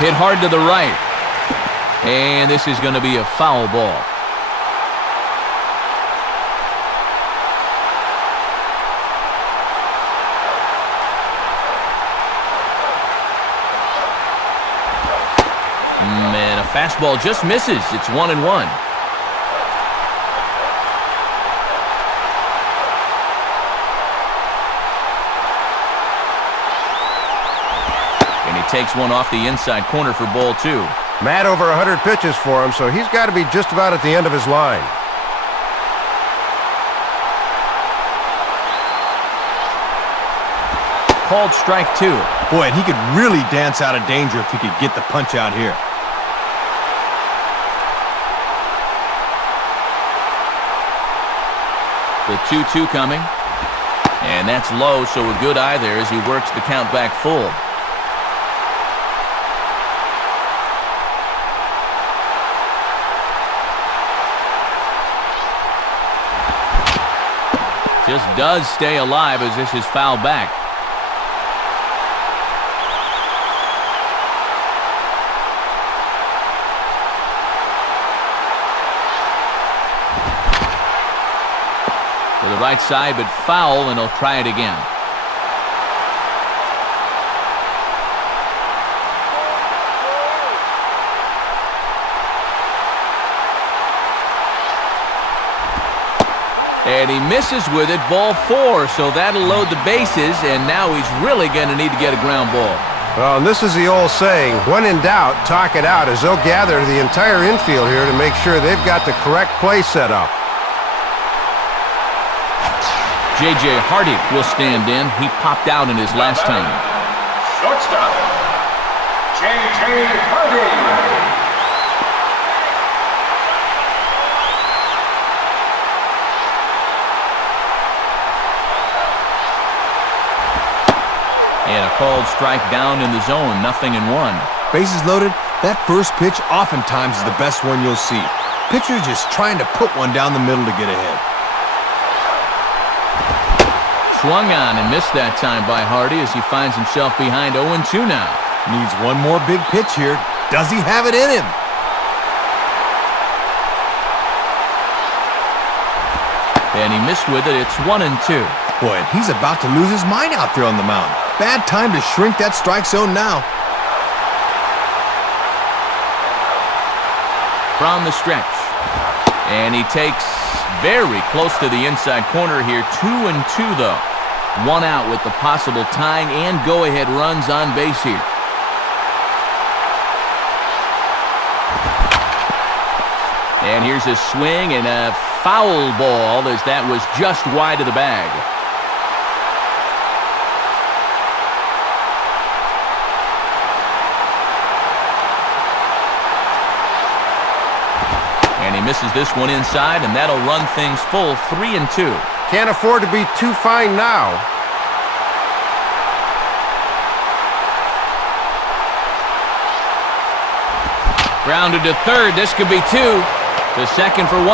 Hit hard to the right. And this is going to be a foul ball. Man, a fastball just misses. It's 1-1. Takes one off the inside corner for ball 2. Matt, over 100 pitches for him, so he's got to be just about at the end of his line. Called strike 2. Boy, and he could really dance out of danger if he could get the punch out here. The 2-2 coming. And that's low, so a good eye there as he works the count back full. Just does stay alive as this is fouled back. To the right side, but foul, and he'll try it again. And he misses with it, ball 4, so that'll load the bases, and now he's really going to need to get a ground ball. Well, and this is the old saying, when in doubt, talk it out, as they'll gather the entire infield here to make sure they've got the correct play set up. J.J. Hardy will stand in. He popped out in his last time. Shortstop, J.J. Hardy. And a called strike down in the zone, 0-1. Bases loaded, that first pitch oftentimes is the best one you'll see. Pitcher just trying to put one down the middle to get ahead. Swung on and missed that time by Hardy as he finds himself behind 0-2 now. Needs one more big pitch here. Does he have it in him? And he missed with it. It's 1-2. Boy, and he's about to lose his mind out there on the mound. Bad time to shrink that strike zone now. From the stretch. And he takes very close to the inside corner here. 2-2 though. 1 out with the possible tying and go-ahead runs on base here. And here's a swing and a foul ball as that was just wide of the bag. And he misses this one inside, and that'll run things full 3-2. Can't afford to be too fine now. Grounded to third. This could be 2. To second for 1.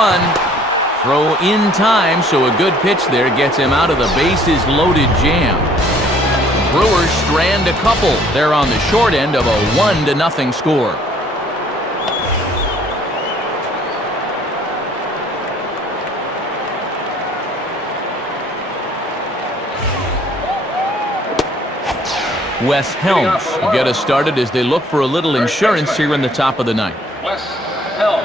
Throw in time, so a good pitch there gets him out of the bases loaded jam. Brewers strand a couple. They're on the short end of a 1-0 score. Wes Helms will get us started as they look for a little insurance here in the top of the ninth. Wes Helms.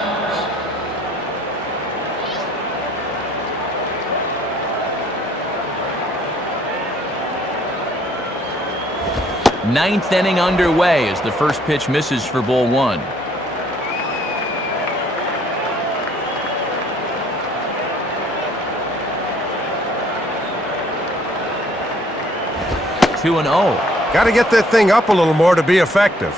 Ninth inning underway as the first pitch misses for ball 1. Two and 0. Got to get that thing up a little more to be effective.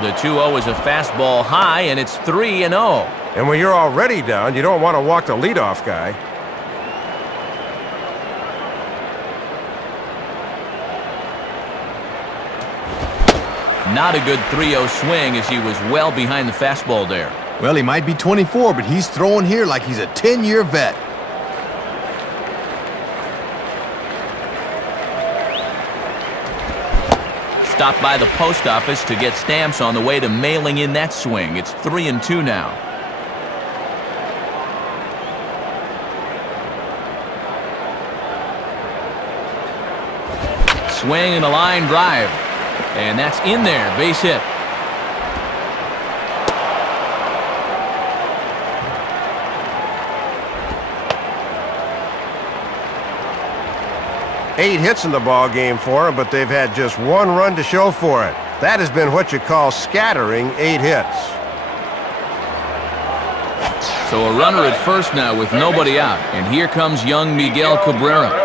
The 2-0 is a fastball high, and it's 3-0. And when you're already down, you don't want to walk the leadoff guy. Not a good 3-0 swing as he was well behind the fastball there. Well, he might be 24, but he's throwing here like he's a 10-year vet. Stopped by the post office to get stamps on the way to mailing in that swing. It's 3-2 now. Swing and a line drive. And that's in there. Base hit. Eight hits in the ball game for them, but they've had just one run to show for it. That has been what you call scattering 8 hits. So a runner at first now with nobody out. And here comes young Miguel Cabrera.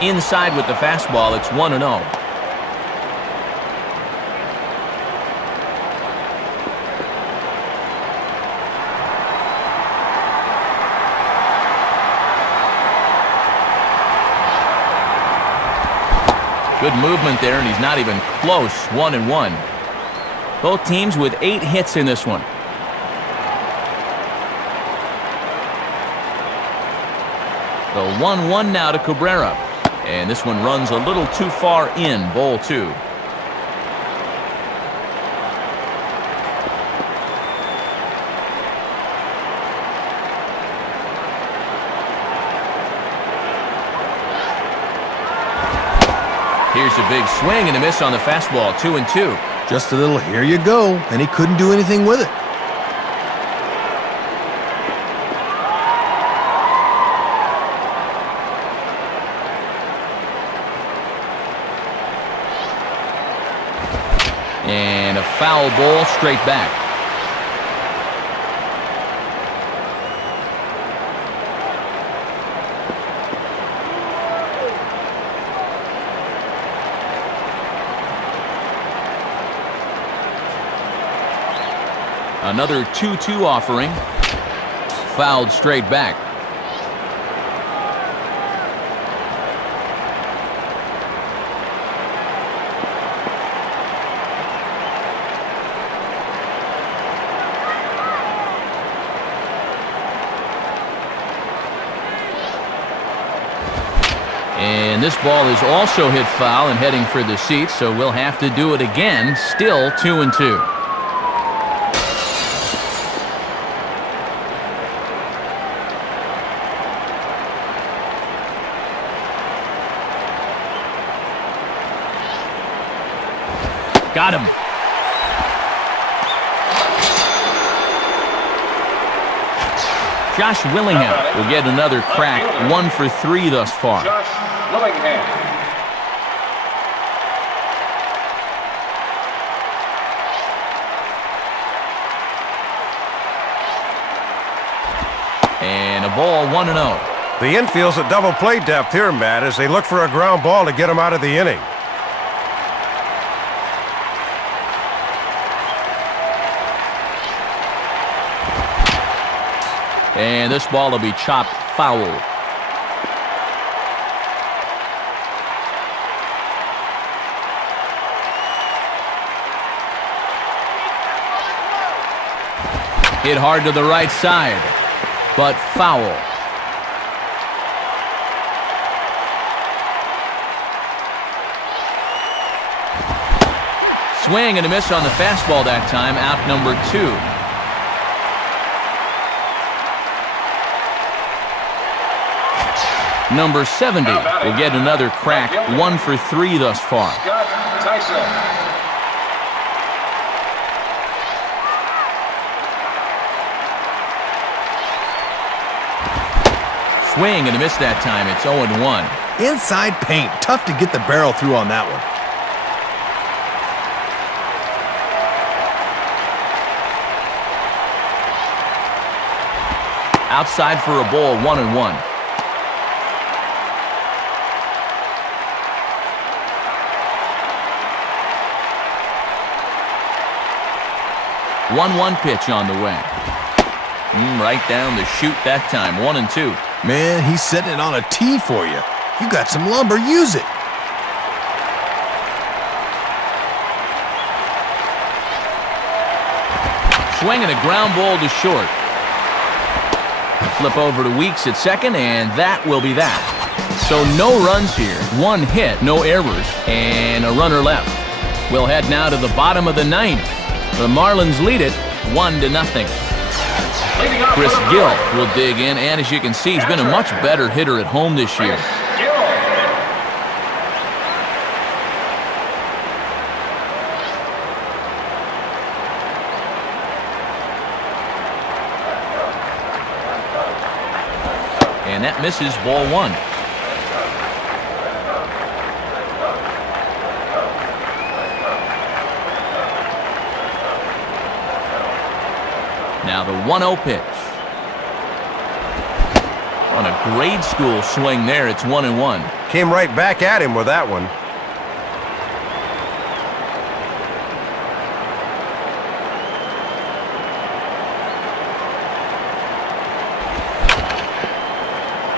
Inside with the fastball, it's 1-0. Good movement there, and he's not even close. 1-1. Both teams with 8 hits in this one. The 1-1 now to Cabrera. And this one runs a little too far in. Ball 2. Here's a big swing and a miss on the fastball. 2-2. Just a little here you go, and he couldn't do anything with it. And a foul ball straight back. Another 2-2 offering. Fouled straight back. And this ball is also hit foul and heading for the seats, so we'll have to do it again. Still 2-2. Got him. Josh Willingham will get another crack. 1 for 3 thus far. Josh Willingham. And a ball 1-0. The infield's at double play depth here, Matt, as they look for a ground ball to get him out of the inning. And this ball will be chopped foul. Hit hard to the right side, but foul. Swing and a miss on the fastball that time. Out number 2. Number 70 will get another crack. 1 for 3 thus far. Scott Tyson. Swing and a miss that time. It's 0-1. Inside paint. Tough to get the barrel through on that one. Outside for a ball, 1-1. 1-1 pitch on the way. Right down the chute that time, 1-2. Man, he's setting it on a tee for you. You got some lumber, use it. Swinging a ground ball to short. Flip over to Weeks at second, and that will be that. So no runs here, 1 hit, no errors, and a runner left. We'll head now to the bottom of the 9th. The Marlins lead it 1-0. Chris Gill will dig in, and as you can see, he's been a much better hitter at home this year. And that misses, ball 1. Now the 1-0 pitch. On a grade school swing there, it's 1-1. Came right back at him with that one.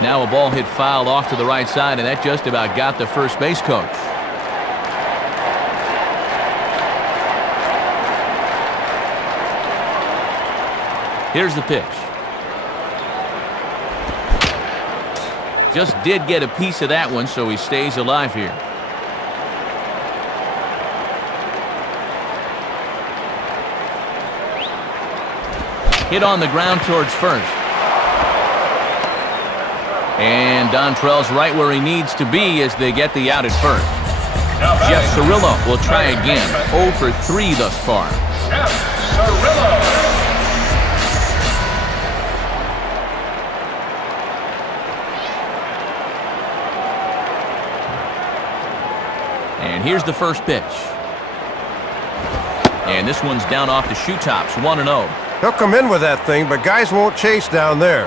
Now a ball hit fouled off to the right side, and that just about got the first base coach. Here's the pitch. Just did get a piece of that one, so he stays alive here. Hit on the ground towards first. And Dontrell's right where he needs to be as they get the out at first. Jeff Cirillo will try again. 0 for 3 thus far. Jeff Cirillo. And here's the first pitch. And this one's down off the shoe tops, 1-0. He'll come in with that thing, but guys won't chase down there.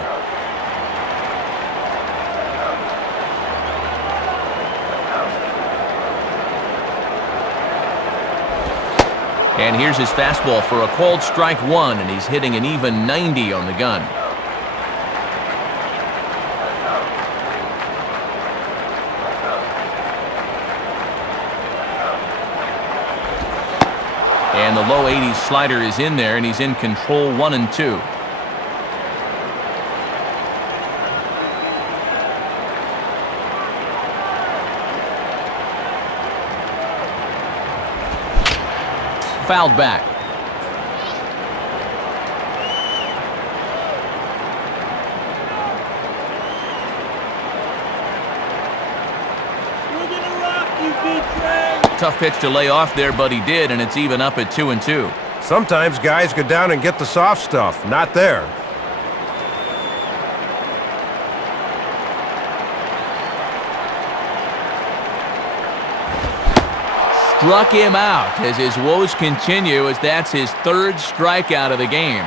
And here's his fastball for a called strike 1, and he's hitting an even 90 on the gun. And the low 80s slider is in there, and he's in control, 1-2. Fouled back. Tough pitch to lay off there, but he did, and it's even up at 2-2. Sometimes guys go down and get the soft stuff. Not there. Struck him out as his woes continue, as that's his 3rd strikeout of the game.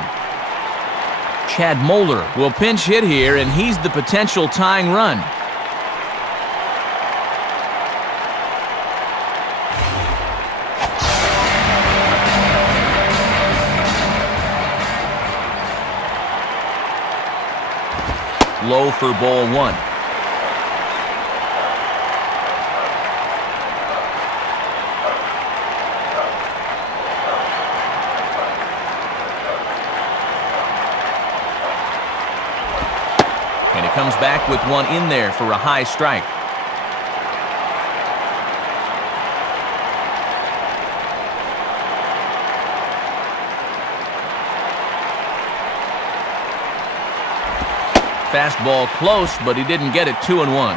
Chad Moeller will pinch hit here, and he's the potential tying run. Low for ball 1. And he comes back with one in there for a high strike. Fastball close, but he didn't get it. 2-1.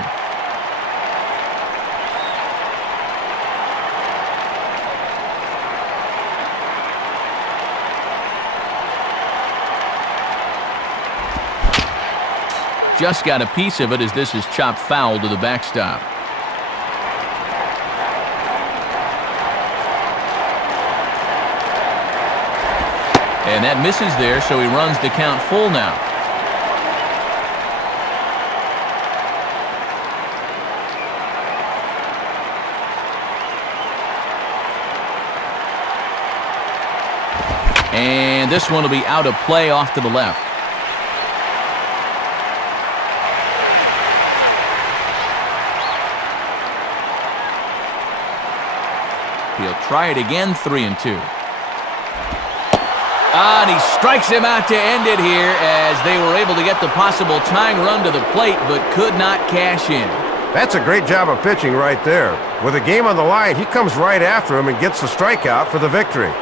Just got a piece of it as this is chopped foul to the backstop. And that misses there, so he runs the count full now. And this one will be out of play off to the left. He'll try it again, 3-2. And he strikes him out to end it here as they were able to get the possible tying run to the plate but could not cash in. That's a great job of pitching right there. With the game on the line, he comes right after him and gets the strikeout for the victory.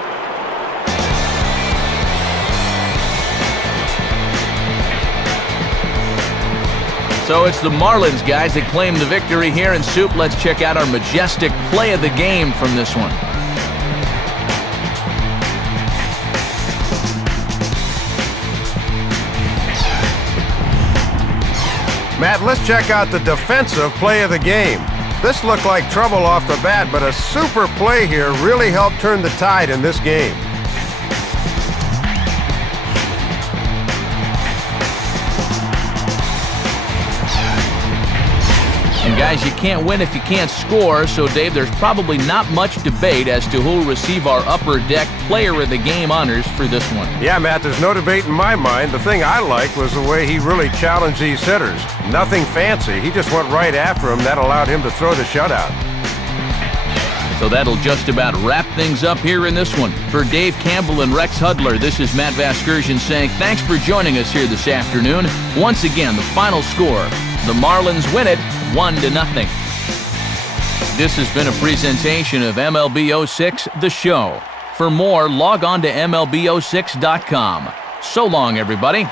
So it's the Marlins guys that claim the victory here in Soup. Let's check out our majestic play of the game from this one. Matt, let's check out the defensive play of the game. This looked like trouble off the bat, but a super play here really helped turn the tide in this game. And guys, you can't win if you can't score, so Dave, there's probably not much debate as to who will receive our Upper Deck Player of the Game honors for this one. Yeah, Matt, there's no debate in my mind. The thing I liked was the way he really challenged these hitters. Nothing fancy. He just went right after him. That allowed him to throw the shutout. So that'll just about wrap things up here in this one. For Dave Campbell and Rex Hudler, this is Matt Vasgersian saying thanks for joining us here this afternoon. Once again, the final score, the Marlins win it 1-0. This has been a presentation of MLB 06, The Show. For more, log on to MLB06.com. So long, everybody.